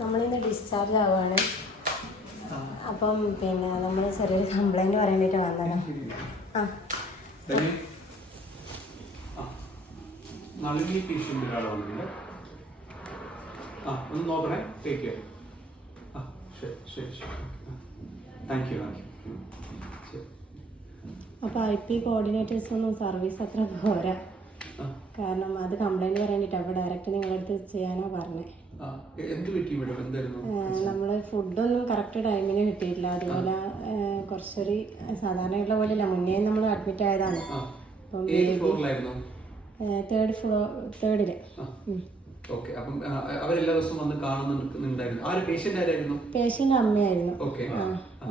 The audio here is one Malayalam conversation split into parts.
നമ്മളിന്ന് ഡിസ്ചാർജ് ആവുകയാണ്. അപ്പം പിന്നെ നമ്മൾ ചെറിയൊരു കംപ്ലൈൻറ്റ് പറയാൻ വേണ്ടിയിട്ട് വന്നതാണ്. നളിനി പേഷ്യൻ്റ് ഒരാൾ വന്നിട്ടുണ്ട്. ഒന്ന് നോക്കണേ. Take care. ശരി ശരി ശരി. Thank you thank you. അപ്പോൾ IP കോർഡിനേറ്റേഴ്സ് ഒന്നും സർവീസ് അത്ര പോരാ. കാരണം അത് കംപ്ലൈൻറ്റ് പറയാൻ വേണ്ടിയിട്ട് അപ്പോൾ ഡയറക്റ്റ് നിങ്ങളടുത്ത് ചെയ്യാനോ പറഞ്ഞത്. നമ്മൾ ഫുഡൊന്നും കറക്റ്റ് ടൈമിന് കിട്ടിയിട്ടില്ല. അതുപോലെ കുറച്ചൊരു സാധാരണയുള്ള പോലെയല്ല. മുന്നേ നമ്മൾ അഡ്മിറ്റ് ആയതാണ്. അപ്പം തേർഡില്. പേഷ്യന്റ് അമ്മയായിരുന്നു.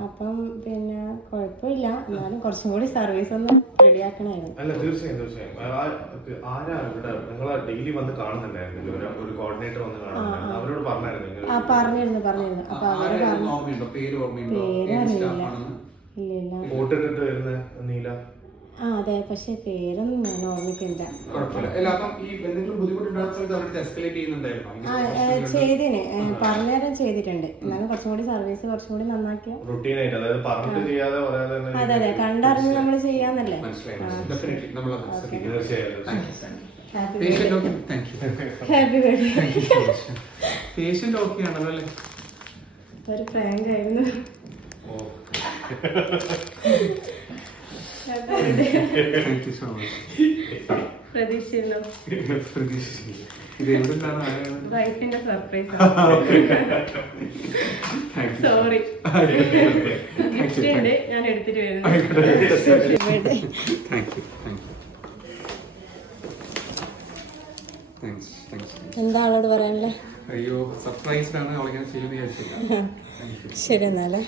അപ്പം പിന്നെ കുഴപ്പമില്ല, എന്നാലും കുറച്ചും കൂടി സർവീസ് ഒന്ന് റെഡിയാക്കണമായിരുന്നു. അല്ല തീർച്ചയായും തീർച്ചയായും. ഡെയിലി വന്ന് കാണുന്നുണ്ടായിരുന്നു, ഒരു കോർഡിനേറ്റർ വന്ന് കാണുന്നുണ്ടായിരുന്നു. അവരോട് പറഞ്ഞിരുന്നു. അപ്പൊ അവര് പേരറിയില്ല. ഇല്ല വോട്ടിട്ടിട്ട് വരുന്ന നീല. അതെ, പക്ഷെ പേരൊന്നും ഞാൻ ഓർമ്മിക്കില്ല. ചെയ്തിന് പറഞ്ഞേരം ചെയ്തിട്ടുണ്ട്. എന്നാലും കുറച്ചും കൂടി സർവീസ് കുറച്ചും കൂടി നന്നാക്കിയ അതെ കണ്ടറിഞ്ഞ് നമ്മൾ ചെയ്യാന്നല്ലേ. ഒരു പ്രാങ്ക് ആയിരുന്നു. വൈഫിന്റെ സർപ്രൈസ്. സോറി, ഗിഫ്റ്റ് ഉണ്ട്, ഞാൻ എടുത്തിട്ട് വരുന്നു. എന്താ ആളോട് പറയാനല്ലേ? അയ്യോ സർപ്രൈസ് ആണ്, അവളിങ്ങനെ ചെയ്യുന്ന വിചാരിച്ചില്ല. ശരി എന്നാലേ.